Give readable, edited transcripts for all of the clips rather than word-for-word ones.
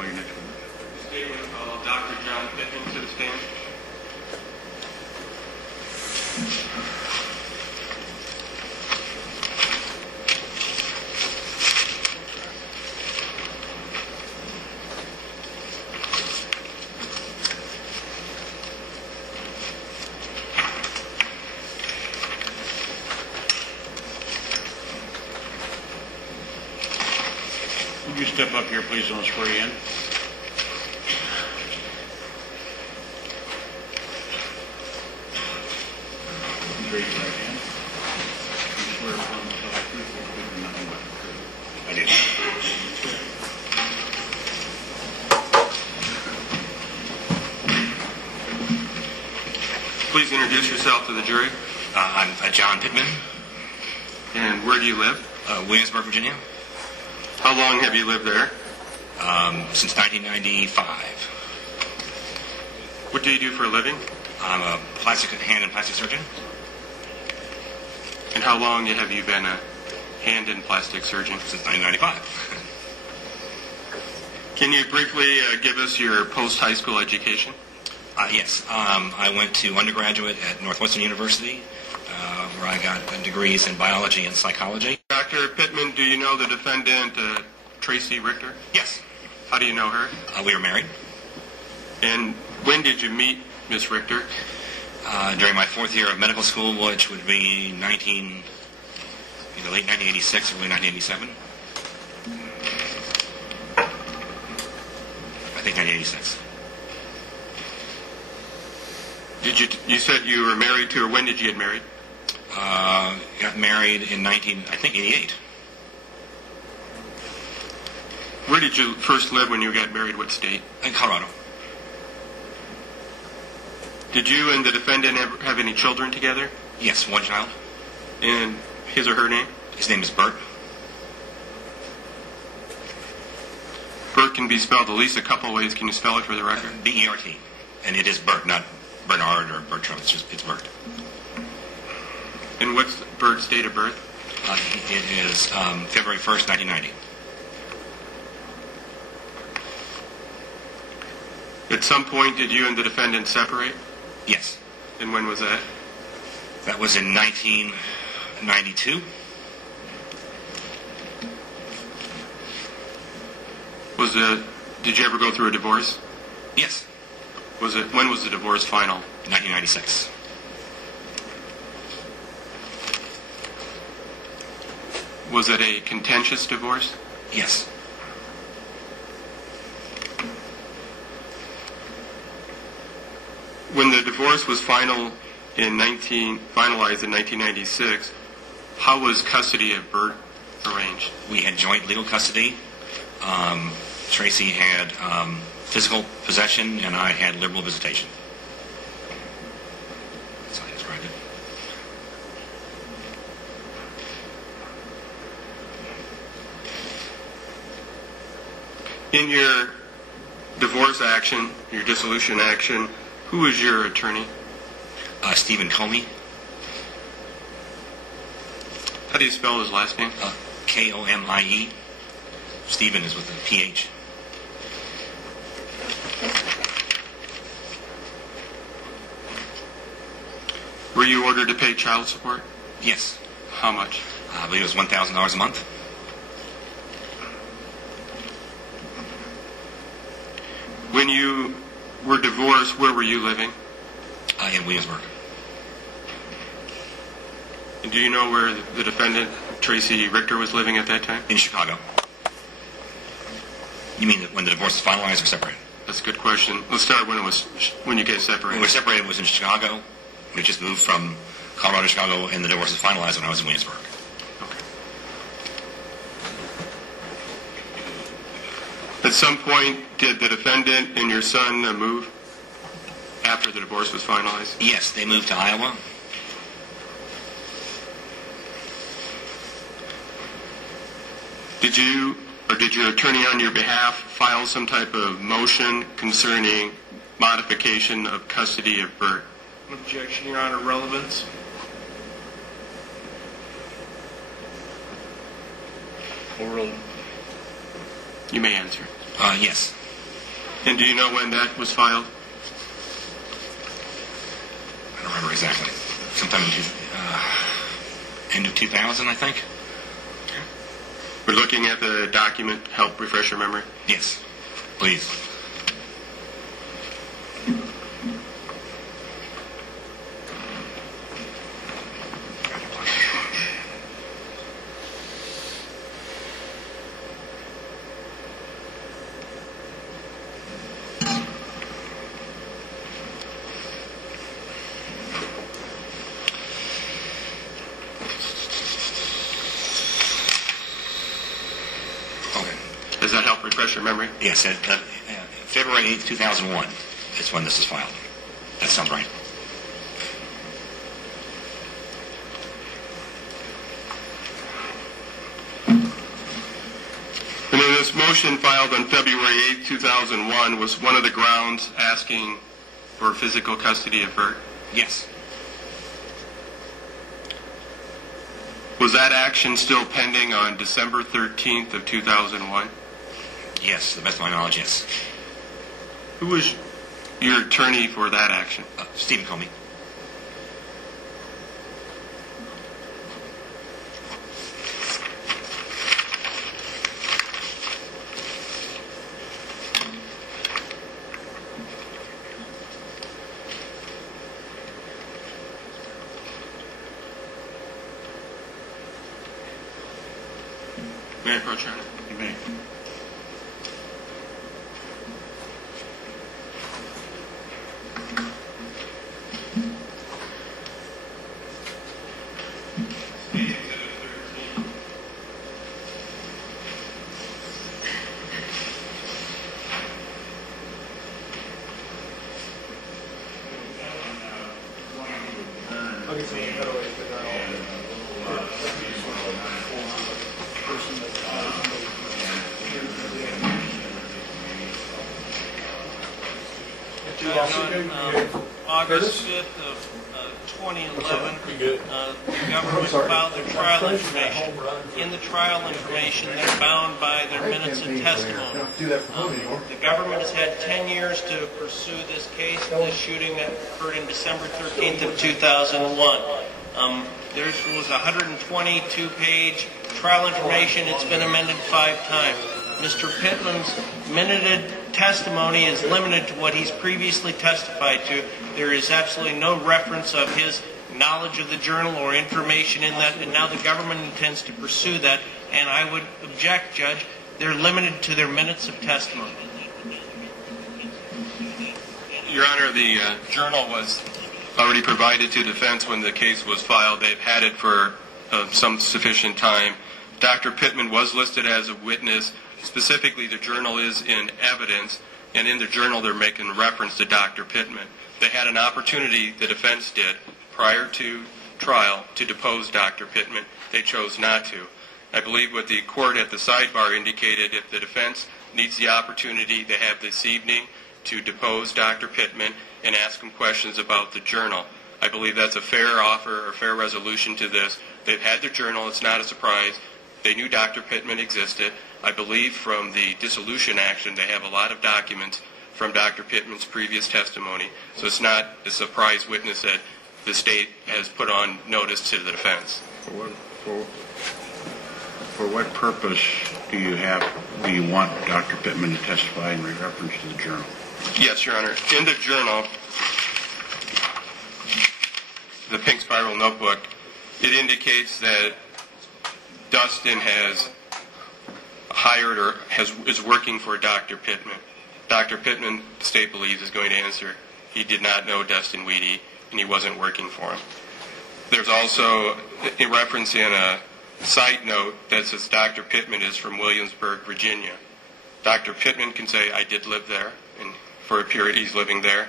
call your next witness. Statement of Dr. John Pittman to the stand. Would you step up here, please, and I'll swear you in? Raise your right hand. You swear upon the tell the truth, the whole truth, and nothing but the truth. I do. Please introduce yourself to the jury. I'm John Pittman, And where do you live? Williamsburg, Virginia, How long have you lived there? since 1995. What do you do for a living? I'm a hand and plastic surgeon. And how long have you been a hand and plastic surgeon? Since 1995. Can you briefly give us your post-high school education? Yes, I went to undergraduate at Northwestern University, where I got degrees in biology and psychology. Dr. Pittman, do you know the defendant, Tracy Richter? Yes, How do you know her? we were married. And when did you meet Miss Richter? During my fourth year of medical school, which would be either late 1986 or early 1987. I think 1986. You said you were married to her. When did you get married? Got married in 88. Where did you first live when you got married? What state? In Colorado. Did you and the defendant have any children together? Yes, one child. And his or her name? His name is Bert. Bert can be spelled at least a couple ways. Can you spell it for the record? B-E-R-T. And it is Bert, not Bernard or Bertram. It's Bert. And what's Bert's date of birth? It is February 1st, 1990. At some point, did you and the defendant separate? Yes. And when was that? That was in 1992. Did you ever go through a divorce? Yes. When was the divorce final? 1996. Was it a contentious divorce? Yes. When the divorce was finalized in 1996, how was custody of Bert arranged? We had joint legal custody. Tracy had physical possession, and I had liberal visitation. That's how I described it. In your divorce action, your dissolution action, who was your attorney? Stephen Comey. How do you spell his last name? K-O-M-I-E. Stephen is with a P-H. Were you ordered to pay child support? Yes. How much? I believe it was $1,000 a month. When you were divorced, where were you living? In Williamsburg. And do you know where the defendant, Tracy Richter, was living at that time? In Chicago. You mean when the divorce was finalized or separated? That's a good question. Let's start when you get separated. When we were separated, it was in Chicago. We just moved from Colorado to Chicago, and the divorce was finalized when I was in Williamsburg. Okay. At some point, did the defendant and your son move after the divorce was finalized? Yes, they moved to Iowa. Did you or did your attorney on your behalf file some type of motion concerning modification of custody of Bert? Objection, Your Honor. Relevance. Oral. You may answer. Yes. And do you know when that was filed? I don't remember exactly. Sometime in end of 2000, I think. We're looking at the document. Help refresh your memory. Yes, please. Does that help refresh your memory? Yes, February 8th, 2001 is when this is filed. That sounds right. And then this motion filed on February 8th, 2001 was one of the grounds asking for physical custody of Bert. Yes. Was that action still pending on December 13th of 2001? Yes, to the best of my knowledge, yes. Who was your attorney for that action? Stephen Comey. May I approach, Your Honor? You may. August 5th of 2011, the government filed their trial information. In the trial information, they're bound by their minutes of testimony. The government has had 10 years to pursue this case, this shooting that occurred in December 13th of 2001. There was a 122-page trial information. It's been amended 5 times. Mr. Pittman's minuted testimony is limited to what he's previously testified to. There is absolutely no reference of his knowledge of the journal or information in that, and now the government intends to pursue that, and I would object, Judge, they're limited to their minutes of testimony. Your Honor, the journal was already provided to defense when the case was filed. They've had it for some sufficient time. Dr. Pittman was listed as a witness. Specifically, the journal is in evidence, and in the journal they're making reference to Dr. Pittman. They had an opportunity, the defense did, prior to trial to depose Dr. Pittman. They chose not to. I believe what the court at the sidebar indicated, if the defense needs the opportunity they have this evening to depose Dr. Pittman and ask him questions about the journal. I believe that's a fair offer or fair resolution to this. They've had their journal. It's not a surprise. They knew Dr. Pittman existed. I believe from the dissolution action they have a lot of documents from Dr. Pittman's previous testimony. So it's not a surprise witness that the state has put on notice to the defense. For what purpose do you want Dr. Pittman to testify in reference to the journal? Yes, Your Honor. In the journal, the pink spiral notebook, it indicates that Dustin has hired or is working for Dr. Pittman. Dr. Pittman, the state believes, is going to answer he did not know Dustin Weedy and he wasn't working for him. There's also a reference in a side note that says Dr. Pittman is from Williamsburg, Virginia. Dr. Pittman can say, I did live there, and for a period he's living there.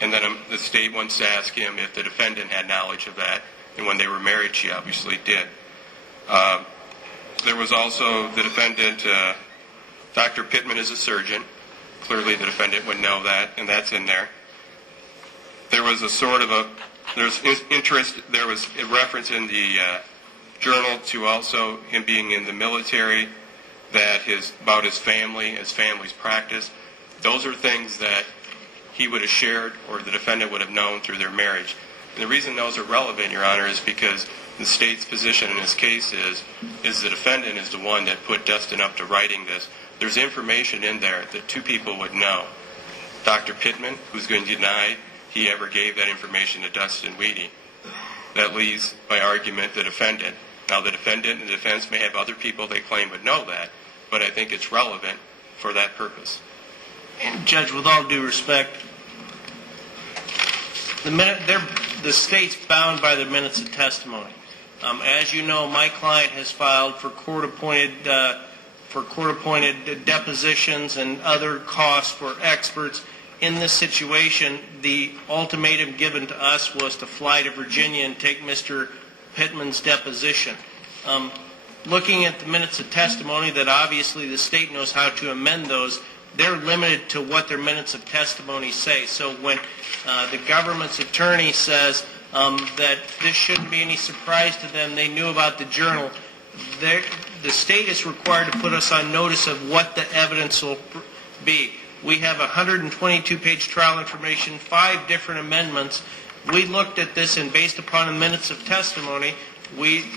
And then the state wants to ask him if the defendant had knowledge of that, and when they were married, she obviously did. There was also the defendant, Dr. Pittman is a surgeon. Clearly the defendant would know that, and that's in there. There was there's interest, there was a reference in the journal to also him being in the military, that about his family's practice. Those are things that he would have shared or the defendant would have known through their marriage. And the reason those are relevant, Your Honor, is because the state's position in this case is the defendant is the one that put Dustin up to writing this. There's information in there that two people would know. Dr. Pittman, who's going to deny he ever gave that information to Dustin Weedy. That leaves, by argument, the defendant. Now, the defendant and the defense may have other people they claim would know that, but I think it's relevant for that purpose. And Judge, with all due respect, the state's bound by the minutes of testimony. As you know, my client has filed for court-appointed depositions and other costs for experts. In this situation, the ultimatum given to us was to fly to Virginia and take Mr. Pittman's deposition. Looking at the minutes of testimony, that obviously the state knows how to amend those, they're limited to what their minutes of testimony say. So when the government's attorney says that this shouldn't be any surprise to them, they knew about the journal, the state is required to put us on notice of what the evidence will be. We have a 122-page trial information, 5 different amendments. We looked at this, and based upon the minutes of testimony,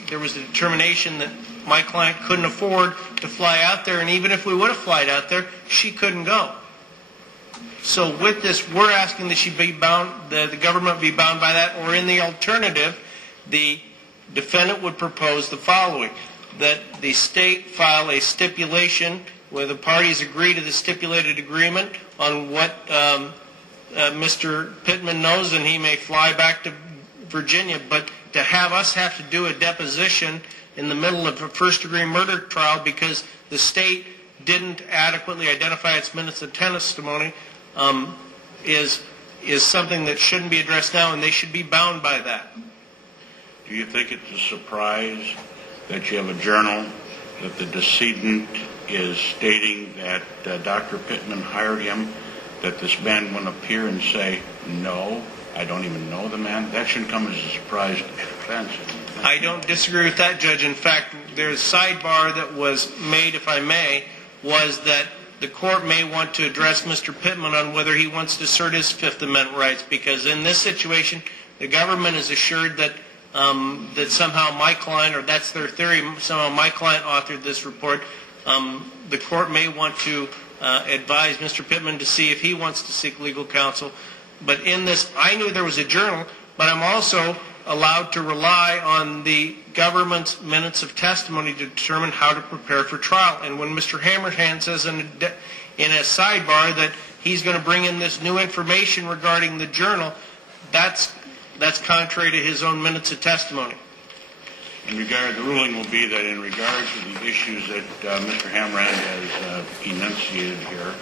there was a determination that my client couldn't afford to fly out there, and even if we would have flown out there, she couldn't go. So with this, we're asking that she be bound, the government be bound by that, or in the alternative, the defendant would propose the following: that the state file a stipulation where the parties agree to the stipulated agreement on what Mr. Pittman knows, and he may fly back to Virginia. But to have us have to do a deposition in the middle of a first-degree murder trial because the state didn't adequately identify its minutes of testimony is something that shouldn't be addressed now, and they should be bound by that. Do you think it's a surprise that you have a journal that the decedent is stating that Dr. Pittman hired him, that this man wouldn't appear and say, no, I don't even know the man? That shouldn't come as a surprise to the defense. I don't disagree with that, Judge. In fact, there's a sidebar that was made, if I may, was that the court may want to address Mr. Pittman on whether he wants to assert his Fifth Amendment rights, because in this situation, the government is assured that that somehow my client, or that's their theory, somehow my client authored this report. The court may want to advise Mr. Pittman to see if he wants to seek legal counsel. But in this, I knew there was a journal, but I'm also allowed to rely on the government's minutes of testimony to determine how to prepare for trial. And when Mr. Hammerhand says in a sidebar that he's going to bring in this new information regarding the journal, that's contrary to his own minutes of testimony. The ruling will be that in regard to the issues that Mr. Hammerhand has enunciated here,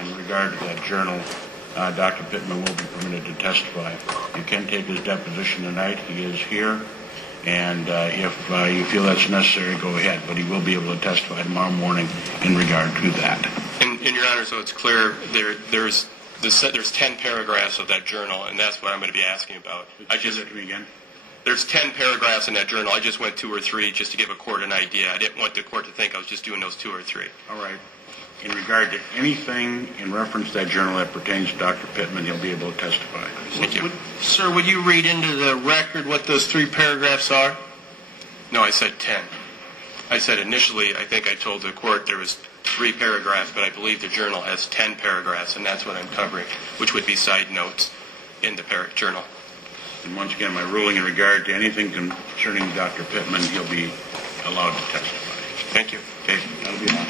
in regard to that journal, Dr. Pittman will be permitted to testify. You can take his deposition tonight. He is here. And if you feel that's necessary, go ahead. But he will be able to testify tomorrow morning in regard to that. And Your Honor, so it's clear, there's 10 paragraphs of that journal, and that's what I'm going to be asking about. There's 10 paragraphs in that journal. I just went 2 or 3 just to give a court an idea. I didn't want the court to think I was just doing those 2 or 3. All right. In regard to anything in reference to that journal that pertains to Dr. Pittman, he'll be able to testify. Thank you. Sir, would you read into the record what those 3 paragraphs are? No, I said 10. I said initially, I think I told the court there was 3 paragraphs, but I believe the journal has 10 paragraphs, and that's what I'm covering, which would be side notes in the journal. And once again, my ruling in regard to anything concerning Dr. Pittman, he'll be allowed to testify. Thank you. Okay, that'll be all.